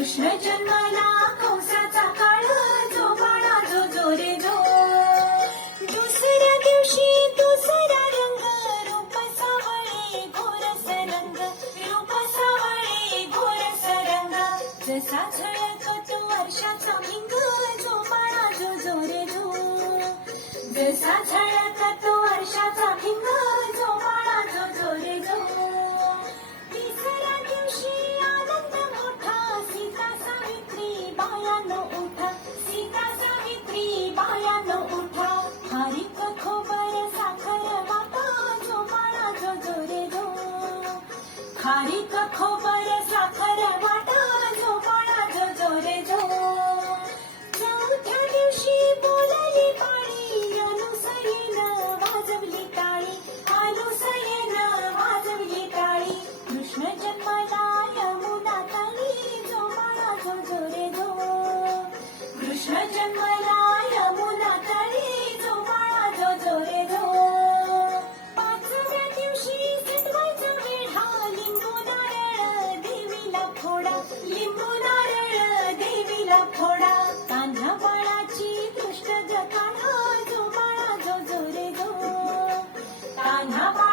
कृष्ण जन्माला कंसाचा काळ जो बाळा जो जो रे जो. दुसऱ्या दिवशी दुसरा रंग रूप सावळे घोरस रंग रूप सावळे घोरस सरंग जसा झळकतो वर्षाचा भिंग जो बाळा जो जो रे जो. जसा झळकतो खोबर साखर वाटा जो बाळा जो खारीक खोबर साखर वाटा जो जो जो चौथ्या दिवशी बोलली पाळी अनुसरीनं वाजवली काळी अनुसरीनं वाजवली टाळी कृष्ण जन्माला यमुना जो बाळा जो कृष्ण Manapa